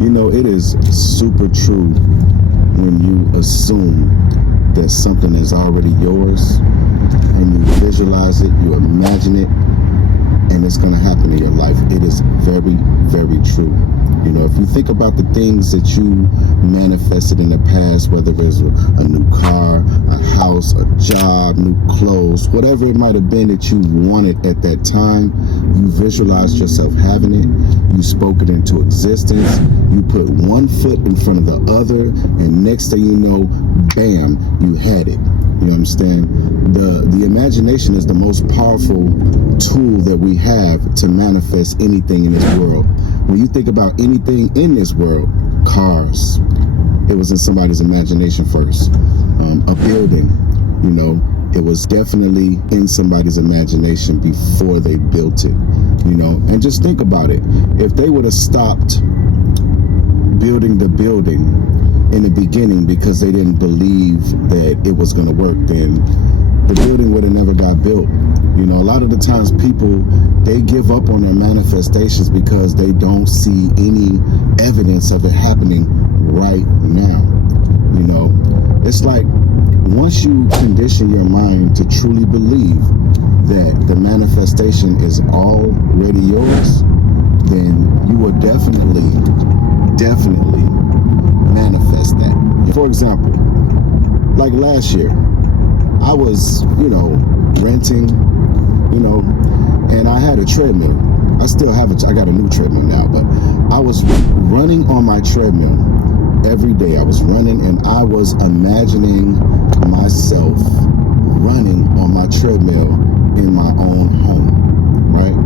You know, it is super true when you assume that something is already yours and you visualize it, you imagine it, and it's going to happen in your life. It is very, very true. You know, if you think about the things that you manifested in the past, whether it's a new car, a house, a job, new clothes, whatever it might have been that you wanted at that time, you visualized yourself having it, you spoke it into existence, you put one foot in front of the other, and next thing you know, bam, you had it. You understand? The imagination is the most powerful tool that we have to manifest anything in this world. When you think about anything in this world, cars, it was in somebody's imagination first. A building, you know, it was definitely in somebody's imagination before they built it, you know. And just think about it. If they would have stopped building the building in the beginning because they didn't believe that it was going to work, then the building would have never got built. You know, a lot of the times people, they give up on their manifestations because they don't see any evidence of it happening right now. You know, it's like once you condition your mind to truly believe that the manifestation is already yours, then you will definitely manifest that. For example, like last year, I was, renting, and I had a treadmill. I still have it. I got a new treadmill now, but I was running on my treadmill every day. I was running and I was imagining myself running on my treadmill in my own home, right?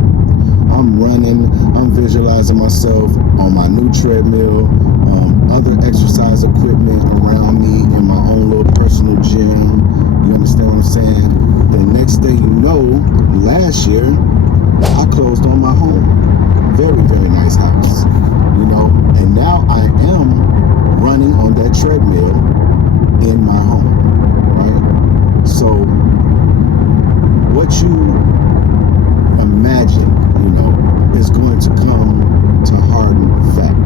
I'm running, I'm visualizing myself on my new treadmill, other exercise equipment around me in my own little personal gym. You understand what I'm saying? The next thing you know, last year, I closed on my home. Very, very nice house, and now I am running on that treadmill in my home, right? So what you imagine, is going to come to harden fact,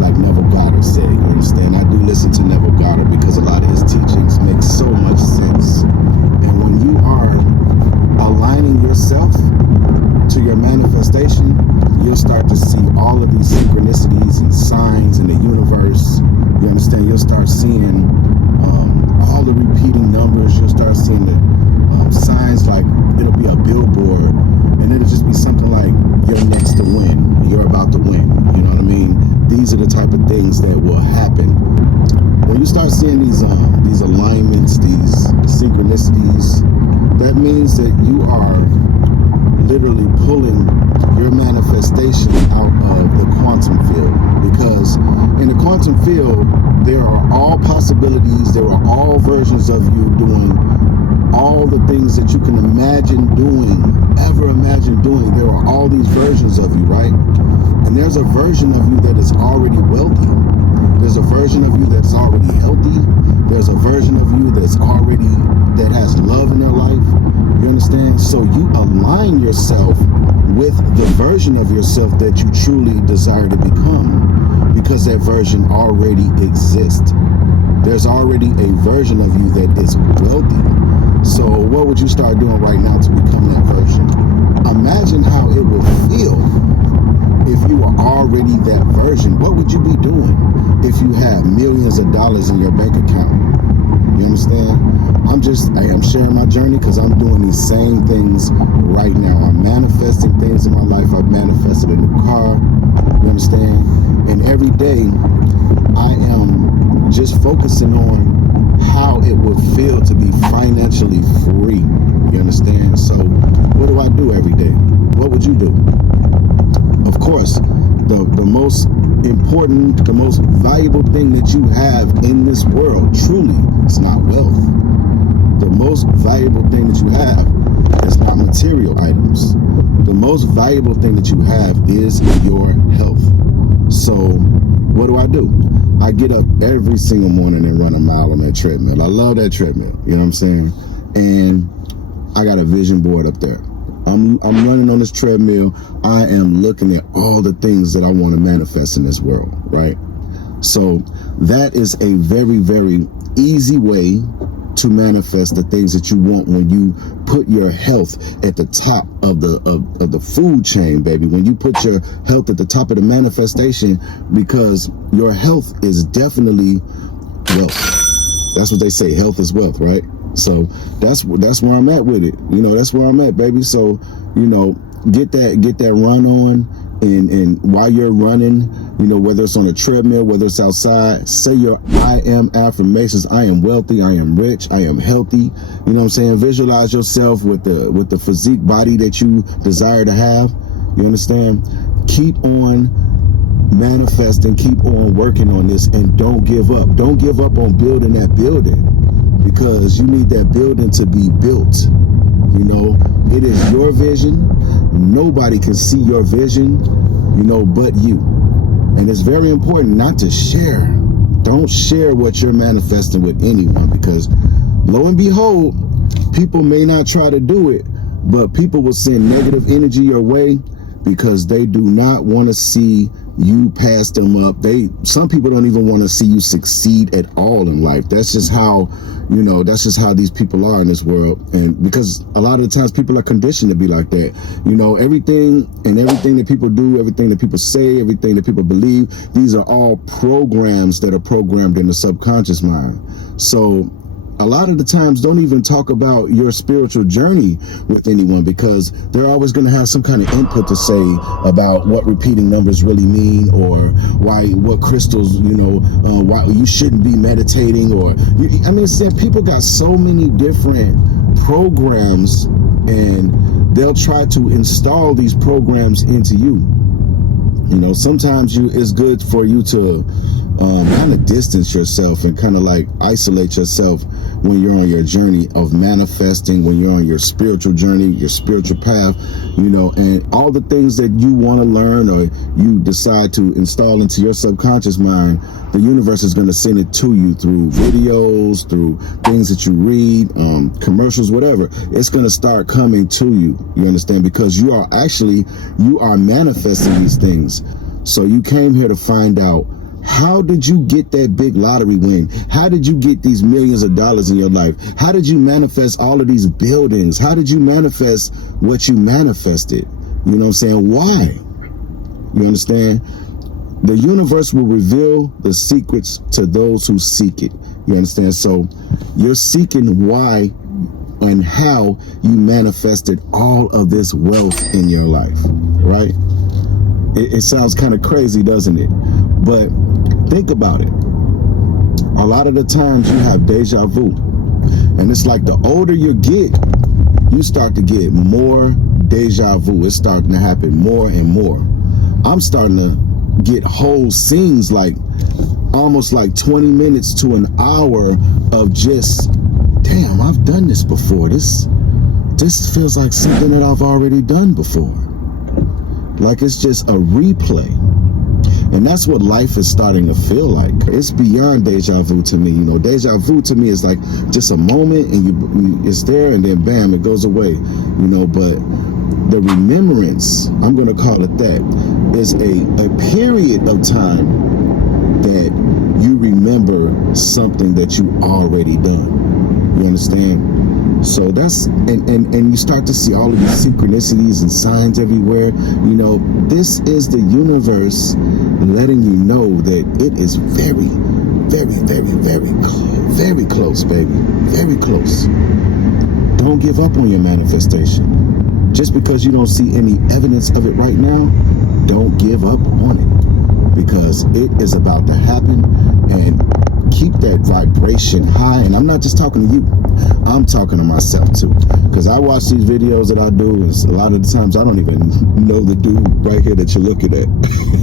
like Neville Goddard said. You understand? I do listen to Neville Goddard because a lot of his teachings make so much sense. And when you are aligning yourself to your manifestation, you'll start to see all of these synchronicities and signs in the universe. You understand? You'll start seeing all the repeating numbers. You'll start seeing the signs, like it'll be a billboard and it'll just be something like, you're next to win, you're about to win. You know what I mean? These are the type of things that will happen. When you start seeing these alignments, these synchronicities, that means that you are literally pulling your manifestation out of the quantum field. Because in the quantum field, there are all possibilities, there are all versions of you doing all the things that you can ever imagine doing. There are all these versions of you, right? And there's a version of you that is already wealthy. There's a version of you that's already healthy. There's a version of you that has love in their life. You understand? So you align yourself with the version of yourself that you truly desire to become, because that version already exists. There's already a version of you that is wealthy. So what would you start doing right now to become that version? Imagine how it will feel if you are already that version. What would you be doing if you have millions of dollars in your bank account? You understand? I am sharing my journey because I'm doing these same things right now. I'm manifesting things in my life. I've manifested a new car. You understand? And every day I am just focusing on how it would feel to be financially free. You understand? So what do I do every day? What would you do? Of course, the most important, the most valuable thing that you have in this world, truly, it's not wealth. The most valuable thing that you have is not material items. The most valuable thing that you have is your health. So what do? I get up every single morning and run a mile on that treadmill. I love that treadmill, you know what I'm saying? And I got a vision board up there. I'm running on this treadmill. I am looking at all the things that I want to manifest in this world, right? So that is a very, very easy way to manifest the things that you want when you put your health at the top of the food chain, baby. When you put your health at the top of the manifestation, because your health is definitely wealth. That's what they say, health is wealth, right? So that's where I'm at with it. You know, that's where I'm at, baby. So, you know, get that run on. And while you're running, you know, whether it's on a treadmill, whether it's outside, say your I am affirmations. I am wealthy. I am rich. I am healthy. You know what I'm saying? Visualize yourself with the physique body that you desire to have. You understand? Keep on manifesting. Keep on working on this, and don't give up. Don't give up on building that building, because you need that building to be built. You know, it is your vision. Nobody can see your vision, you know, but you. And it's very important not to share. Don't share what you're manifesting with anyone, because lo and behold, people may not try to do it, but people will send negative energy your way because they do not want to see you pass them up. Some people don't even want to see you succeed at all in life. That's just how, you know, that's just how these people are in this world. And because a lot of the times people are conditioned to be like that. You know, everything that people do, everything that people say, everything that people believe, these are all programs that are programmed in the subconscious mind. So a lot of the times, don't even talk about your spiritual journey with anyone, because they're always going to have some kind of input to say about what repeating numbers really mean, or what crystals, you know, why you shouldn't be meditating, or I mean, people got so many different programs, and they'll try to install these programs into you. You know, sometimes it's good for you to kind of distance yourself and kind of like isolate yourself when you're on your journey of manifesting, when you're on your spiritual journey, your spiritual path, you know, and all the things that you want to learn or you decide to install into your subconscious mind, the universe is going to send it to you through videos, through things that you read, commercials, whatever. It's going to start coming to you. You understand? Because you are manifesting these things. So you came here to find out, how did you get that big lottery win? How did you get these millions of dollars in your life? How did you manifest all of these buildings? How did you manifest what you manifested? You know what I'm saying? Why? You understand? The universe will reveal the secrets to those who seek it. You understand? So you're seeking why and how you manifested all of this wealth in your life, right? It sounds kind of crazy, doesn't it? But think about it. A lot of the times you have deja vu. And it's like the older you get, you start to get more deja vu. It's starting to happen more and more. I'm starting to get whole scenes, like almost like 20 minutes to an hour of just, damn, I've done this before. This feels like something that I've already done before. Like it's just a replay. And that's what life is starting to feel like. It's beyond deja vu to me. You know, deja vu to me is like just a moment, and it's there, and then bam, it goes away. You know, but the remembrance, I'm going to call it that, is a period of time that you remember something that you already done. You understand? So that's, and you start to see all of these synchronicities and signs everywhere. You know, this is the universe letting you know that it is very, very, very, very close, baby. Very close. Don't give up on your manifestation. Just because you don't see any evidence of it right now, don't give up on it, because it is about to happen. And keep that vibration high. And I'm not just talking to you, I'm talking to myself too, because I watch these videos that I do, and a lot of the times I don't even know the dude right here that you're looking at.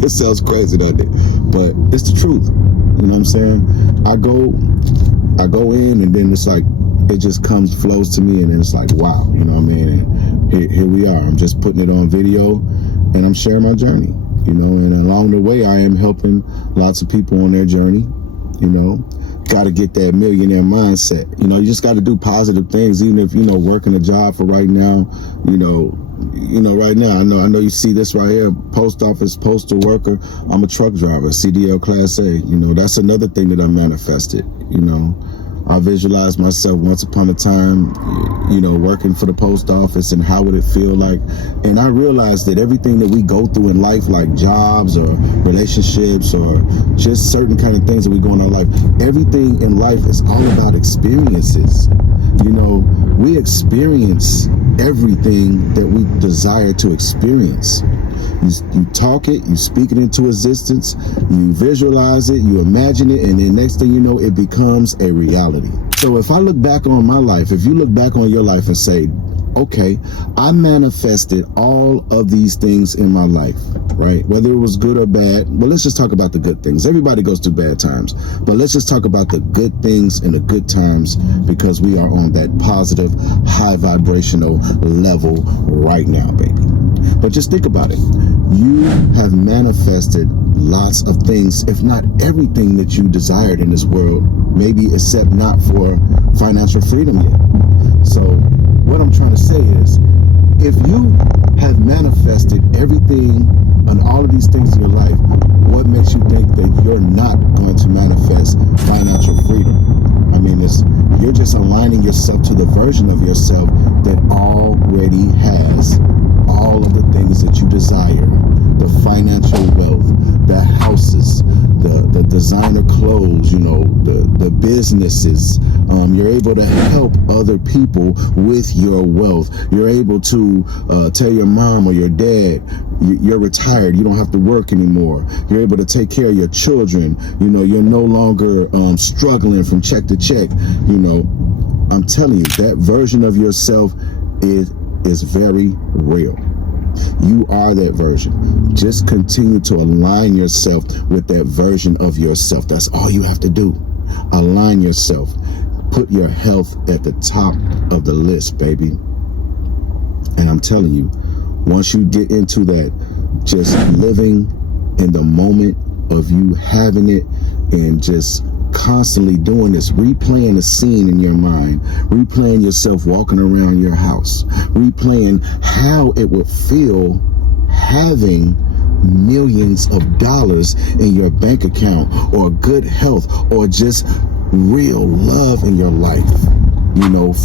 It sounds crazy, doesn't it? But it's the truth. You know what I'm saying? I go in, and then it's like it just flows to me, and then it's like, wow, you know what I mean? And here we are. I'm just putting it on video, and I'm sharing my journey, you know, and along the way I am helping lots of people on their journey. You know, got to get that millionaire mindset. You know, you just got to do positive things, even if, you know, working a job for right now, you know, Right now, I know you see this right here, post office, postal worker. I'm a truck driver, CDL Class A. That's another thing that I manifested. I visualized myself once upon a time, working for the post office, and how would it feel like. And I realized that everything that we go through in life, like jobs or relationships or just certain kind of things that we go in our life, everything in life is all about experiences. We experience everything that we desire to experience. You talk it, you speak it into existence, you visualize it, you imagine it, and then next thing you know, it becomes a reality. So if I look back on my life, if you look back on your life and say, okay, I manifested all of these things in my life, right? Whether it was good or bad, well, let's just talk about the good things. Everybody goes through bad times, but let's just talk about the good things and the good times, because we are on that positive, high vibrational level right now, baby. But just think about it. You have manifested lots of things, if not everything that you desired in this world, maybe except not for financial freedom yet. So what I'm trying to say is, if you have manifested everything and all of these things in your life, what makes you think that you're not going to manifest financial freedom? You're just aligning yourself to the version of yourself that already has all of the things that you desire: the financial wealth, the houses, the designer clothes, the businesses. You're able to help other people with your wealth. You're able to tell your mom or your dad you're retired, you don't have to work anymore. You're able to take care of your children. You're no longer struggling from check to check. I'm telling you, that version of yourself is very real. You are that version. Just continue to align yourself with that version of yourself. That's all you have to do. Align yourself. Put your health at the top of the list, baby. And I'm telling you, once you get into that, just living in the moment of you having it and just constantly doing this, replaying the scene in your mind, replaying yourself walking around your house, replaying how it would feel having millions of dollars in your bank account, or good health, or just real love in your life,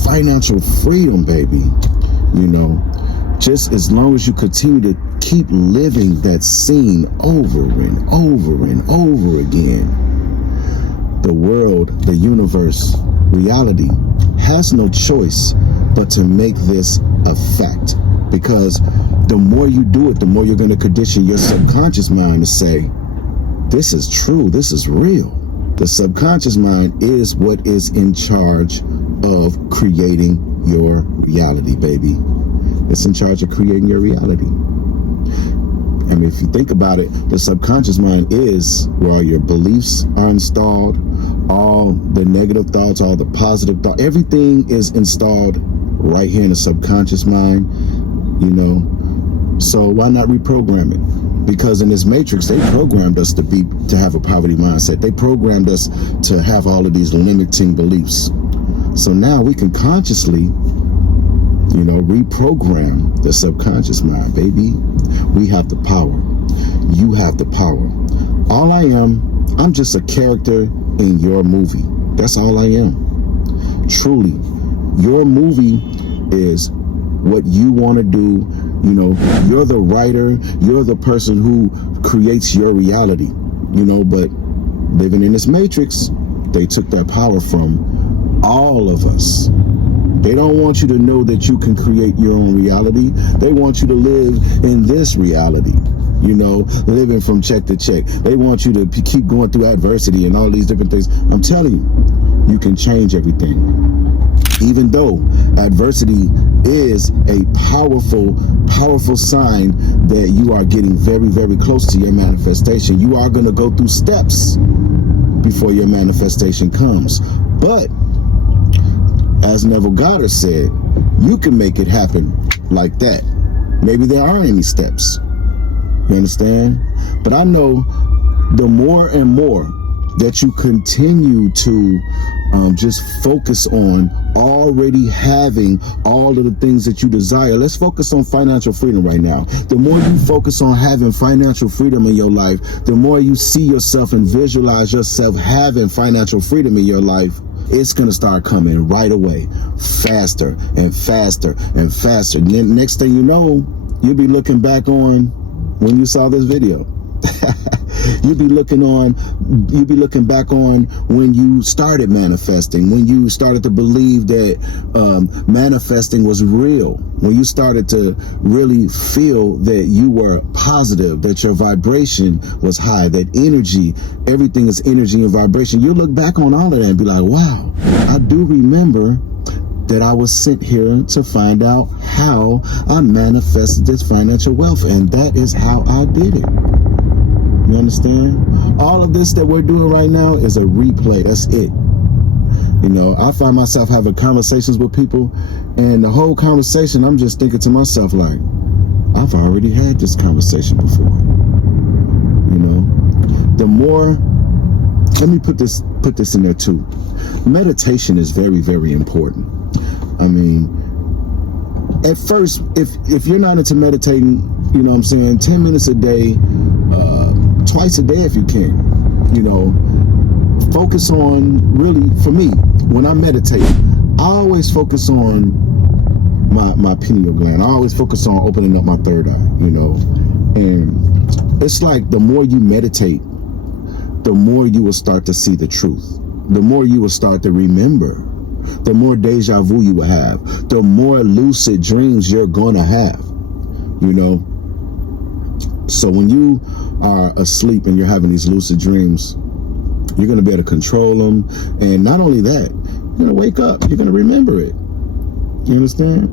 financial freedom, baby. Just as long as you continue to keep living that scene over and over and over again, the world, the universe, reality has no choice but to make this a fact. Because the more you do it, the more you're going to condition your subconscious mind to say, this is true, this is real. The subconscious mind is what is in charge of creating your reality, baby. It's in charge of creating your reality. If you think about it, the subconscious mind is where all your beliefs are installed, all the negative thoughts, all the positive thoughts, everything is installed right here in the subconscious mind, So why not reprogram it? Because in this matrix, they programmed us to have a poverty mindset. They programmed us to have all of these limiting beliefs. So now we can consciously reprogram the subconscious mind, baby. We have the power. You have the power. All I am, I'm just a character in your movie. That's all I am. Truly. Your movie is what you want to do. You're the writer. You're the person who creates your reality. But living in this matrix, they took that power from all of us. They don't want you to know that you can create your own reality. They want you to live in this reality, living from check to check. They want you to keep going through adversity and all these different things. I'm telling you, you can change everything. Even though adversity is a powerful, powerful sign that you are getting very, very close to your manifestation. You are going to go through steps before your manifestation comes. But as Neville Goddard said, you can make it happen like that. Maybe there aren't any steps. You understand? But I know the more and more that you continue to Just focus on already having all of the things that you desire. Let's focus on financial freedom right now. The more you focus on having financial freedom in your life, the more you see yourself and visualize yourself having financial freedom in your life, it's going to start coming right away, faster and faster and faster. Next thing you know, you'll be looking back on when you saw this video. You'll be looking back on when you started manifesting, when you started to believe that manifesting was real, when you started to really feel that you were positive, that your vibration was high, that energy, everything is energy and vibration. You'll look back on all of that and be like, wow, I do remember that I was sent here to find out how I manifested this financial wealth, and that is how I did it. You understand? All of this that we're doing right now is a replay. That's it. You know, I find myself having conversations with people, and the whole conversation, I'm just thinking to myself, like, I've already had this conversation before. You know, the more, let me put this in there too. Meditation is very, very important. I mean, at first, if you're not into meditating, you know what I'm saying, 10 minutes a day, twice a day if you can, you know, focus on, really, for me, when I meditate, I always focus on my pineal gland. I always focus on opening up my third eye, you know, and it's like the more you meditate, the more you will start to see the truth, the more you will start to remember, the more deja vu you will have, the more lucid dreams you're gonna have, you know. So when you are asleep and you're having these lucid dreams, you're going to be able to control them. And not only that, you're going to wake up, you're going to remember it. You understand?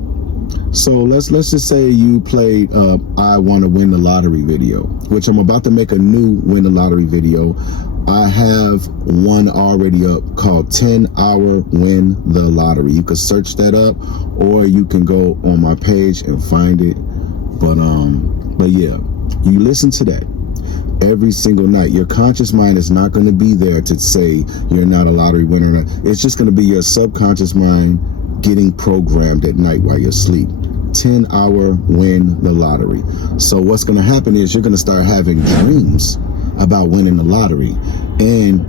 So let's just say you played I want to win the lottery video, which I'm about to make a new win the lottery video. I have one already up called 10-hour win the lottery. You can search that up, or you can go on my page and find it. But yeah, you listen to that every single night. Your conscious mind is not going to be there to say you're not a lottery winner. It's just going to be your subconscious mind getting programmed at night while you're asleep. 10-hour win the lottery. So what's going to happen is you're going to start having dreams about winning the lottery. And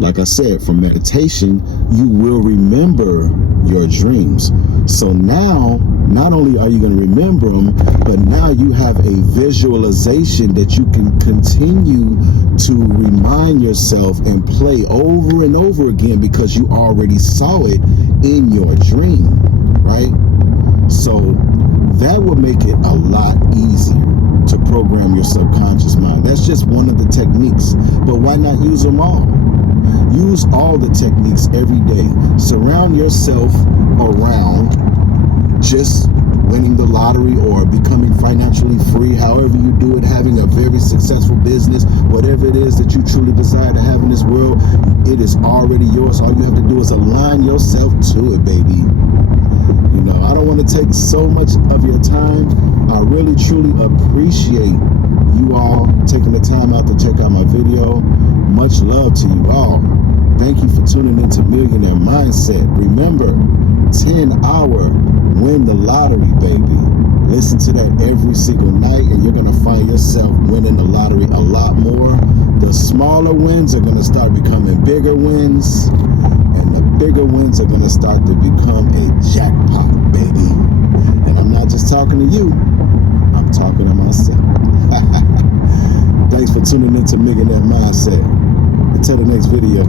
like I said, from meditation, you will remember your dreams. So now, not only are you going to remember them, but now you have a visualization that you can continue to remind yourself and play over and over again, because you already saw it in your dream, right? So that would make it a lot easier to program your subconscious mind. That's just one of the techniques, but why not use them all? Use all the techniques every day. Surround yourself around just winning the lottery or becoming financially free, however you do it, having a very successful business, whatever it is that you truly desire to have in this world, it is already yours. All you have to do is align yourself to it, baby. You know, I don't want to take so much of your time. I really, truly appreciate you all taking the time out to check out my video. Much love to you all. Thank you for tuning into Millionaire Mindset. Remember, 10-hour win the lottery, baby. Listen to that every single night, and you're going to find yourself winning the lottery a lot more. The smaller wins are going to start becoming bigger wins, and the bigger wins are going to start to become a jackpot, baby. And I'm not just talking to you, I'm talking to myself. Thanks for tuning into Millionaire Mindset. Until the next video.